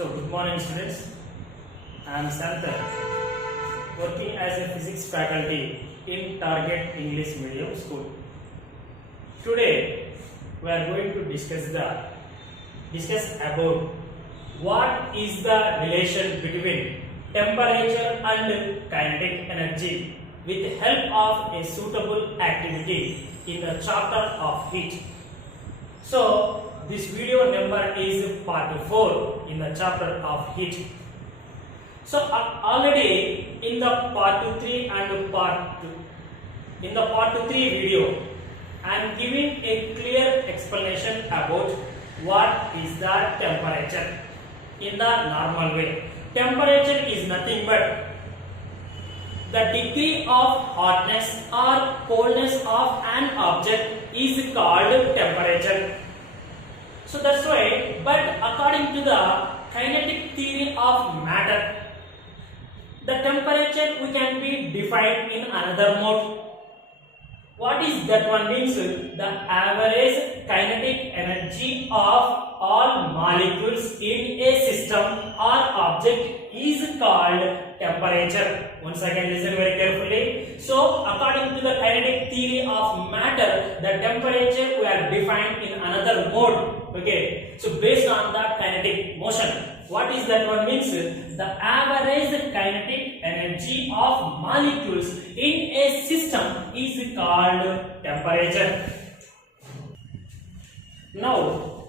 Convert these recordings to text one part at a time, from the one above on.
So, good morning, students. I am Santha, working as a physics faculty in Target English Medium School. Today, we are going to discuss about what is the relation between temperature and kinetic energy with the help of a suitable activity in the chapter of heat. So, this video number is part 4 in the chapter of heat. So, already in the part 3 and part 3 video, I am giving a clear explanation about what is the temperature in the normal way. Temperature is nothing but the degree of hotness or coldness of an object is called temperature. So that's why, but according to the kinetic theory of matter, the temperature we can be defined in another mode. What is that one means? The average kinetic energy of all molecules in a system or object is called temperature. Once again, listen very carefully. So, according to the kinetic theory of matter, the temperature we are defined in another mode. Okay. So, based on that kinetic motion, what is that one means? The average kinetic energy of molecules in a system is called temperature. Now,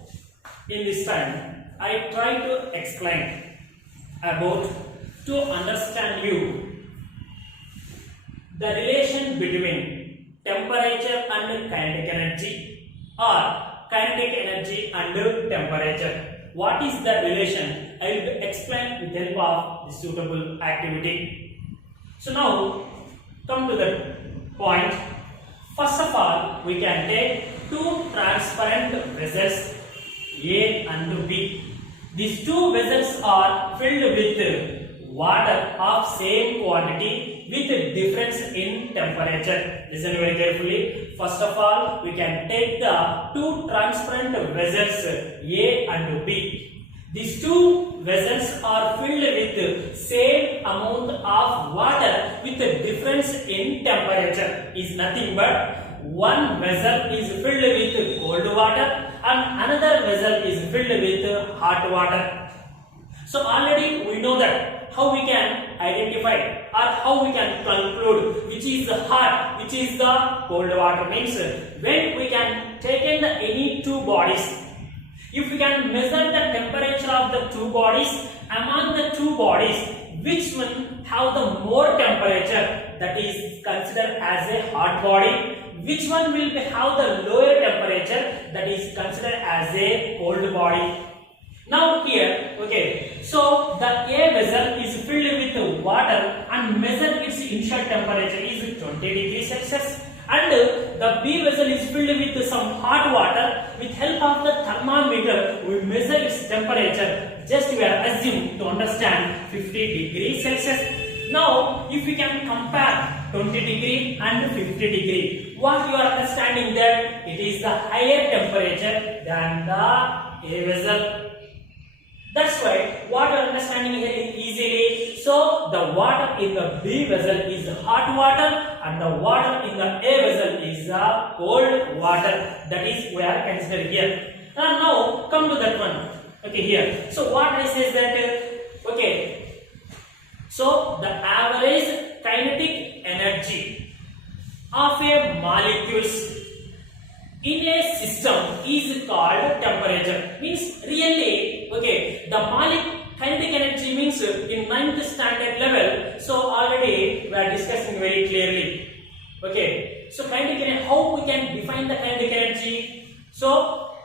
in this time, I try to explain about to understand you the relation between temperature and kinetic energy or kinetic energy and temperature. What is the relation? I will explain with the help of the suitable activity. So now, come to the point. First of all, we can take two transparent vessels A and B. These two vessels are filled with water of same quantity with difference in temperature. Listen very carefully. First of all, we can take the two transparent vessels A and B. These two vessels are filled with same amount of water with difference in temperature. Is nothing but one vessel is filled with cold water and another vessel is filled with hot water. So already we know that how we can identify or how we can conclude which is the hot, which is the cold water. Means when we can take in any two bodies, if we can measure the temperature of the two bodies, among the two bodies, which one have the more temperature, that is considered as a hot body, which one will have the lower temperature, that is considered as a cold body. Now here, okay, so the A vessel is filled with water and measure its initial temperature is 20 degrees Celsius, and the B vessel is filled with some hot water. With help of the thermometer, we measure its temperature. Just we are assumed to understand 50 degrees Celsius. Now, if we can compare 20 degree and 50 degree, what you are understanding that it is the higher temperature than the A vessel. That's why what you are understanding here is easily. So the water in the B vessel is hot water and the water in the A vessel is cold water. That is we are considering here. And now come to that one. Okay, here. So what I say is that okay. So the average kinetic energy of a molecules in a system is called temperature. Means really, okay, the kinetic energy means in 9th standard level. So already we are discussing very clearly. Okay, so kinetic energy, how we can define the kinetic energy? So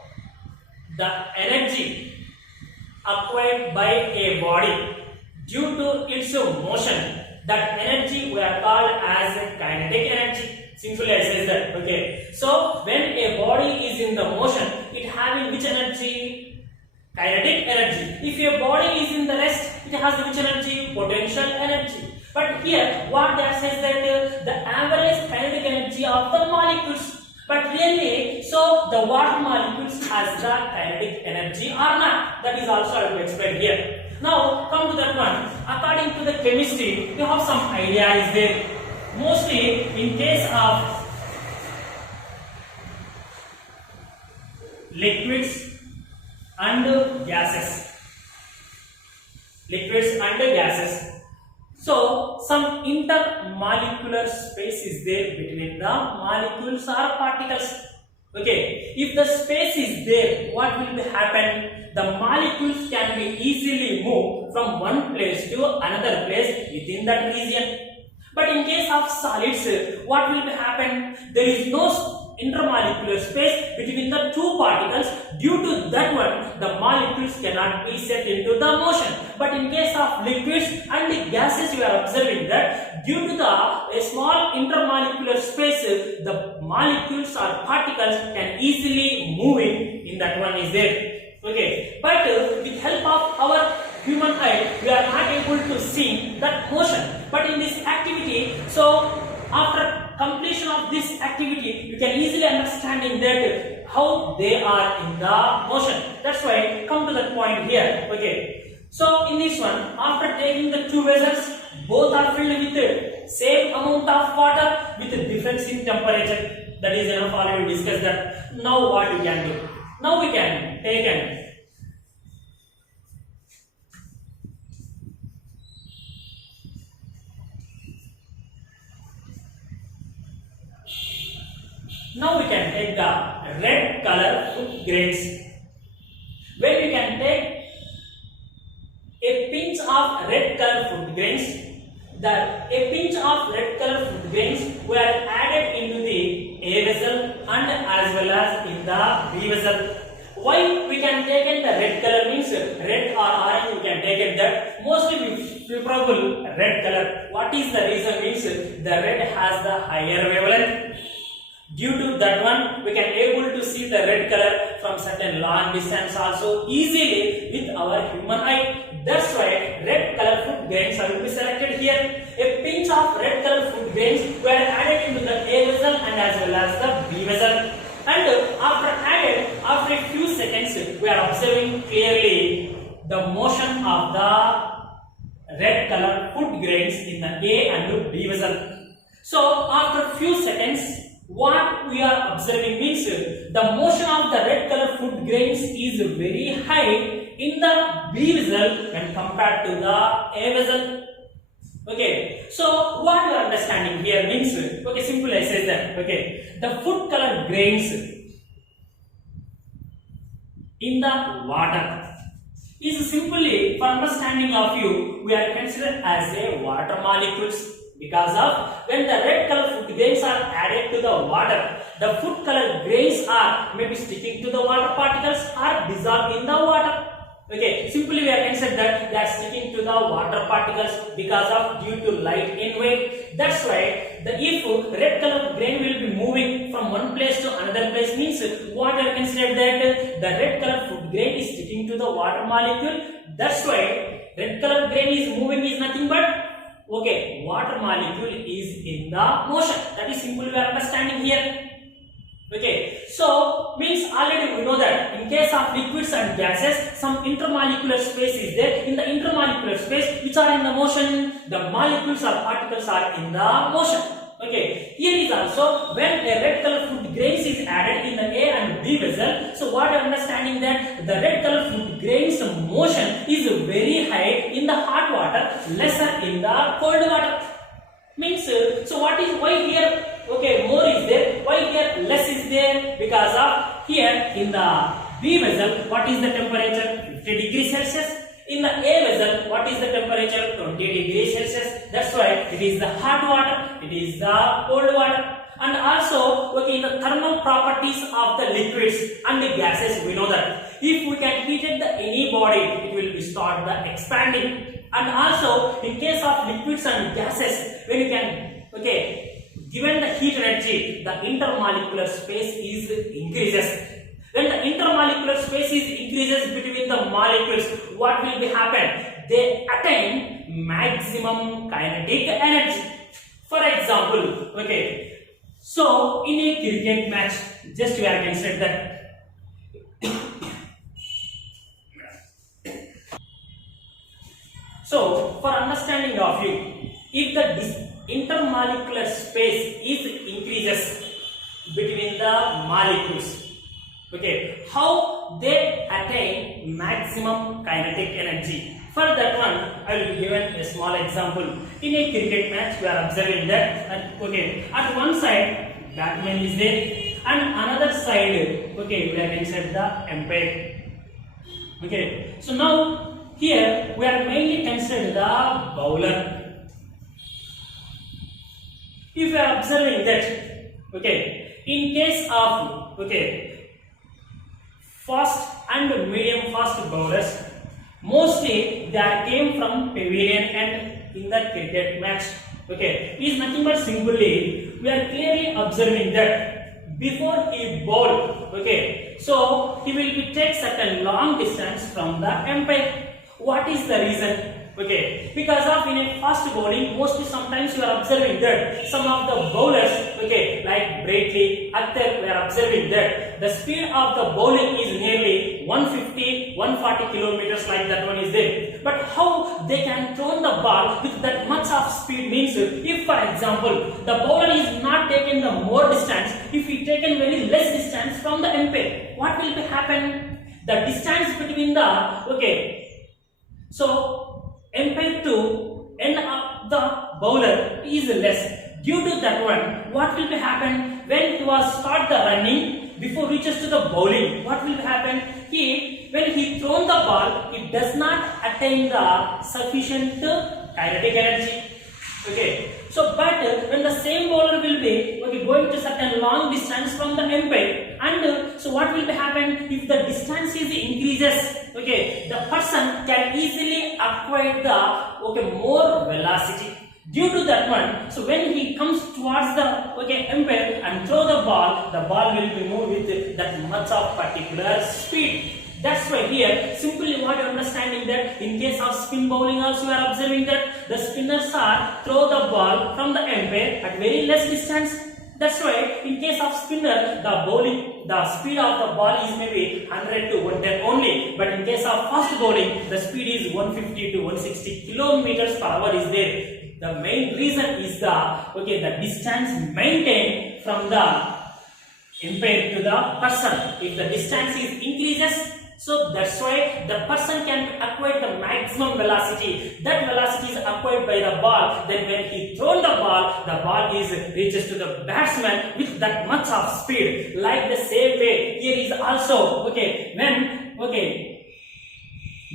the energy acquired by a body due to its motion, that energy we are called as kinetic energy. Simply I say that. Okay. So when a body is in the motion, it having which energy? Kinetic energy. If a body is in the rest, it has which energy? Potential energy. But here, what that says that the average kinetic energy of the molecules. But really, so the water molecules has the kinetic energy or not? That is also I will explain here. Now come to that one. According to the chemistry, you have some idea is there. Mostly in case of liquids and gases. Liquids and gases. So some intermolecular space is there between the molecules or particles. Okay, if the space is there, what will happen? The molecules can be easily moved from one place to another place within that region. But in case of solids, what will happen? There is no intermolecular space between the two particles. Due to that one, the molecules cannot be set into the motion. But in case of liquids and gases, you are observing that due to a small intermolecular space, the molecules or particles can easily move in that one is there. Okay, but with help of our human eye, we are not able to see that motion. But in this activity, so after completion of this activity, you can easily understanding that how they are in the motion. That's why come to that point here. Okay, so in this one, after taking the two vessels, both are filled with the same amount of water with a difference in temperature. That is enough. Already discussed that. Now what we can do? Now we can take an now we can take the red color food grains. Where you can take a pinch of red color food grains. A pinch of red color food grains were added into the A vessel and as well as in the B vessel. Why we can take in the red color means red or orange we can take it that mostly preferable red color. What is the reason means the red has the higher wavelength. Due to that one, we can able to see the red color from certain long distance also easily with our human eye. That's why red color food grains will be selected here. A pinch of red color food grains were added into the A vessel and as well as the B vessel. And after a few seconds, we are observing clearly the motion of the red color food grains in the A and B vessel. So after few seconds, what we are observing means the motion of the red color food grains is very high in the B vessel when compared to the A vessel. Okay, so what you are understanding here means, okay, simple I say that, okay, the food color grains in the water is simply, for understanding of you, we are considered as a water molecules. Because of when the red color food grains are added to the water, the food color grains are maybe sticking to the water particles or dissolved in the water. Okay, simply we are considered that they are sticking to the water particles because of due to light in weight. That's why if red color grain will be moving from one place to another place means what are considered that the red color food grain is sticking to the water molecule. That's why red color grain is moving is nothing but okay, water molecule is in the motion. That is simple we are understanding here. Okay, so means already we know that in case of liquids and gases, some intermolecular space is there. In the intermolecular space, which are in the motion, the molecules or particles are in the motion. Okay, here is also when a red color food grains is added in the A and B vessel. So what I am understanding that the red color food grains motion is very high in the hot water, lesser in the cold water. Means so what is why here okay more is there, why here less is there? Because of here in the B vessel what is the temperature? 50 degrees Celsius. In the A vessel, what is the temperature? 20 degrees Celsius. That's why it is the hot water, it is the cold water. And also, okay, in the thermal properties of the liquids and the gases, we know that if we can heat any body, it will start the expanding. And also, in case of liquids and gases, when you can, okay, given the heat energy, the intermolecular space is increases. When the intermolecular space is increases between the molecules, what will be happen? They attain maximum kinetic energy. For example, okay, so in a cricket match, just we are considered that So, for understanding of you, if the intermolecular space is increases between the molecules, okay, how they attain maximum kinetic energy? For that one, I will be given a small example. In a cricket match, we are observing that, okay, at one side, batsman is there, and another side, okay, we are inside the umpire. Okay, so now here we are mainly considered the bowler. If we are observing that, okay, in case of, okay, fast and medium fast bowlers, mostly they came from pavilion and in the cricket match. Okay, is nothing but simply we are clearly observing that before he bowl, okay, so he will be take certain long distance from the umpire. What is the reason? Okay, because of in a fast bowling, mostly sometimes you are observing that some of the bowlers, okay, like Braitley, Akhtar, we are observing that the speed of the bowling is nearly 150, 140 kilometers, like that one is there. But how they can throw the ball with that much of speed means, if for example the bowler is not taking the more distance, if he taken very less distance from the umpire, what will be happen? The distance between the, okay, so umpire to end of the bowler is less. Due to that one, what will be happen when he was start the running before reaches to the bowling? What will happen? When he thrown the ball, it does not attain the sufficient kinetic energy. Okay, so but when the same bowler will be, okay, going to certain long distance from the umpire, and so what will be happen if the distance is increases? Okay, the person can easily acquire the, okay, more velocity. Due to that one, so when he comes towards the, okay, umpire and throw the ball will be moved with that much of particular speed. That's why here simply what you are understanding that in case of spin bowling also we are observing that the spinners are throw the ball from the umpire at very less distance. That's why in case of spinner the speed of the ball is maybe 100 to 110 only, but in case of fast bowling the speed is 150 to 160 kilometers per hour is there. The main reason is the, okay, the distance maintained from the umpire to the person. If the distance is increases, so that's why the person can acquire the maximum velocity. That velocity is acquired by the ball. Then when he thrown the ball is reaches to the batsman with that much of speed. Like the same way, here is also, okay, when, okay,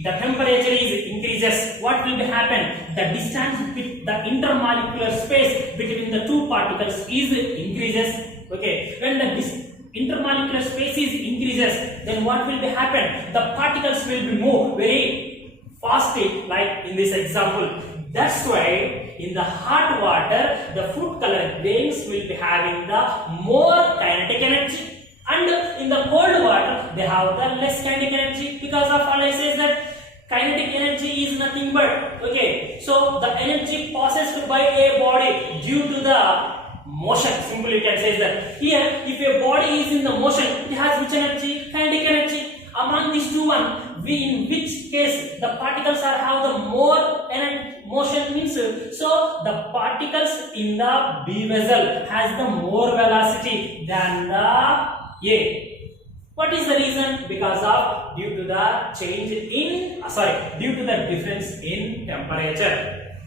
the temperature is increases, what will be happen? The distance with the intermolecular space between the two particles is increases. Okay, when the intermolecular space is increases, then what will be happen? The particles will be moved very fastly, like in this example. That's why in the hot water the food color grains will be having the more kinetic energy, and in the cold water they have the less kinetic energy. Because of all I say that kinetic energy is nothing but, okay, so the energy possessed by a body due to the motion. Simply you can say that here if a body is in the motion, it has which energy? Kinetic energy. Among these two one, in which case the particles are have the more motion means, so the particles in the B vessel has the more velocity than the A. What is the reason? Because of due to the change in due to the difference in temperature.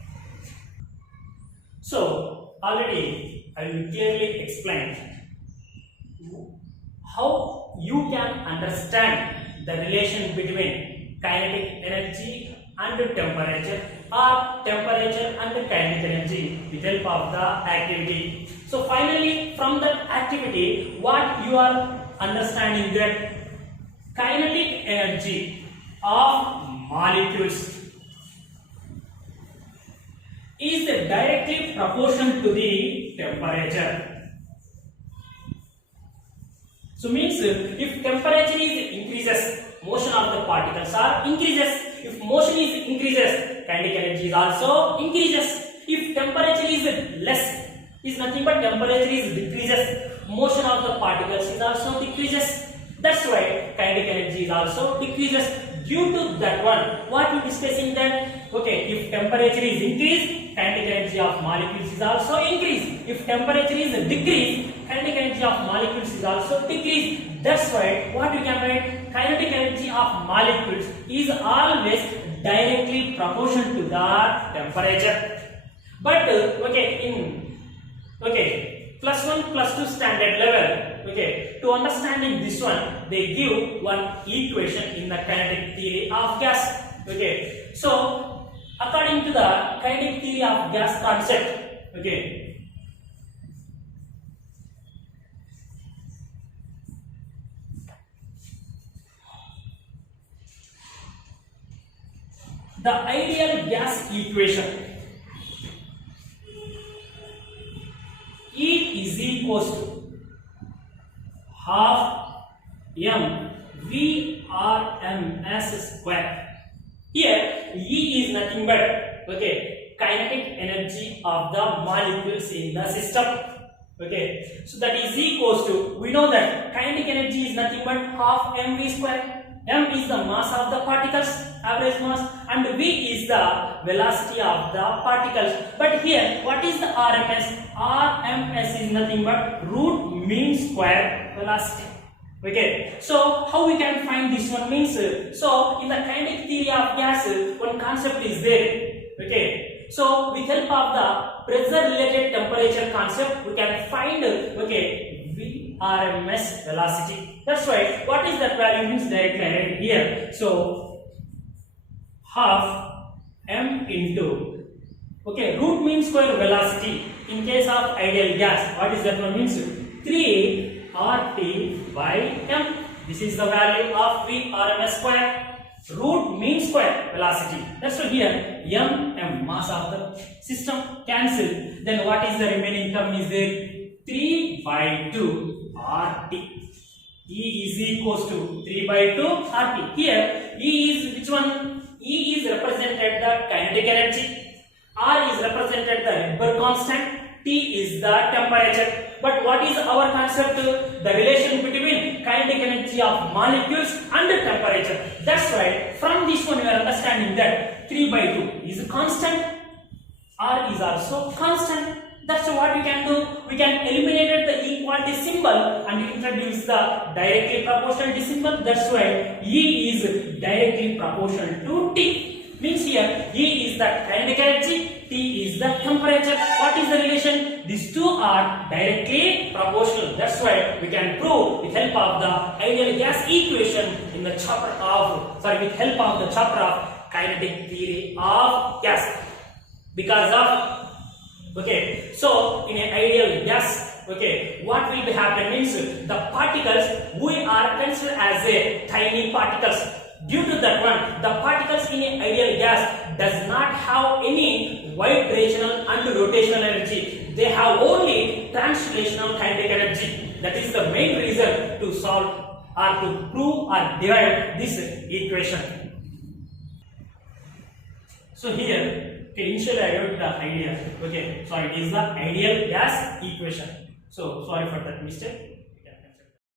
So already I will clearly explain how you can understand the relation between kinetic energy and temperature, or temperature and kinetic energy with help of the activity. So finally from that activity, what you are understanding that kinetic energy of molecules is directly proportional to the temperature. So means if temperature is increases, motion of the particles are increases. If motion is increases, kinetic energy is also increases. If temperature is less, is nothing but temperature is decreases, motion of the particles is also decreases. That's why kinetic energy is also decreases. due to that one, what we discussing that, okay, if temperature is increased, kinetic energy of molecules is also increased. If temperature is decreased, kinetic energy of molecules is also decreased. That's why what we can write, kinetic energy of molecules is always directly proportional to the temperature. But plus 1 plus 2 standard level, to understanding this one, they give one equation in the kinetic theory of gas. So according to the kinetic theory of gas concept, the ideal gas equation, E is equals to half mVRMS square. Here E is nothing but kinetic energy of the molecules in the system. So that is equals to, we know that kinetic energy is nothing but half mv square. M is the mass of the particles, average mass, and V is the velocity of the particles. But here, what is the RMS? RMS is nothing but root mean square velocity. So how we can find this one means, so in the kinetic theory of gas, one concept is there. So with help of the pressure related temperature concept, we can find RMS velocity. That's why what is that value means directly right here. So half m into root mean square velocity in case of ideal gas. What is that one means? 3 RT by m. This is the value of V RMS square. Root mean square velocity. That's why here m mass of the system cancel. Then what is the remaining term is there? 3 by 2 RT. E is equals to 3 by 2 RT. Here E is which one? E is represented the kinetic energy, R is represented the Rydberg constant, T is the temperature. But what is our concept? The relation between kinetic energy of molecules and the temperature. That's why from this one we are understanding that 3 by 2 is constant, R is also constant. That's what we can do. We can eliminate the equality symbol and introduce the directly proportional symbol. That's why E is directly proportional to T. Means here E is the kinetic energy, T is the temperature. What is the relation? These two are directly proportional. That's why we can prove with help of the ideal gas equation in the chapter of with help of the chapter of kinetic theory of gas. Because of so in an ideal gas, what will be happening means the particles we are considered as a tiny particles. Due to that one, the particles in an ideal gas does not have any vibrational and rotational energy. They have only translational kinetic energy. That is the main reason to solve or to prove or derive this equation. So here, initially I wrote the idea. So it is the ideal gas equation. So sorry for that mistake.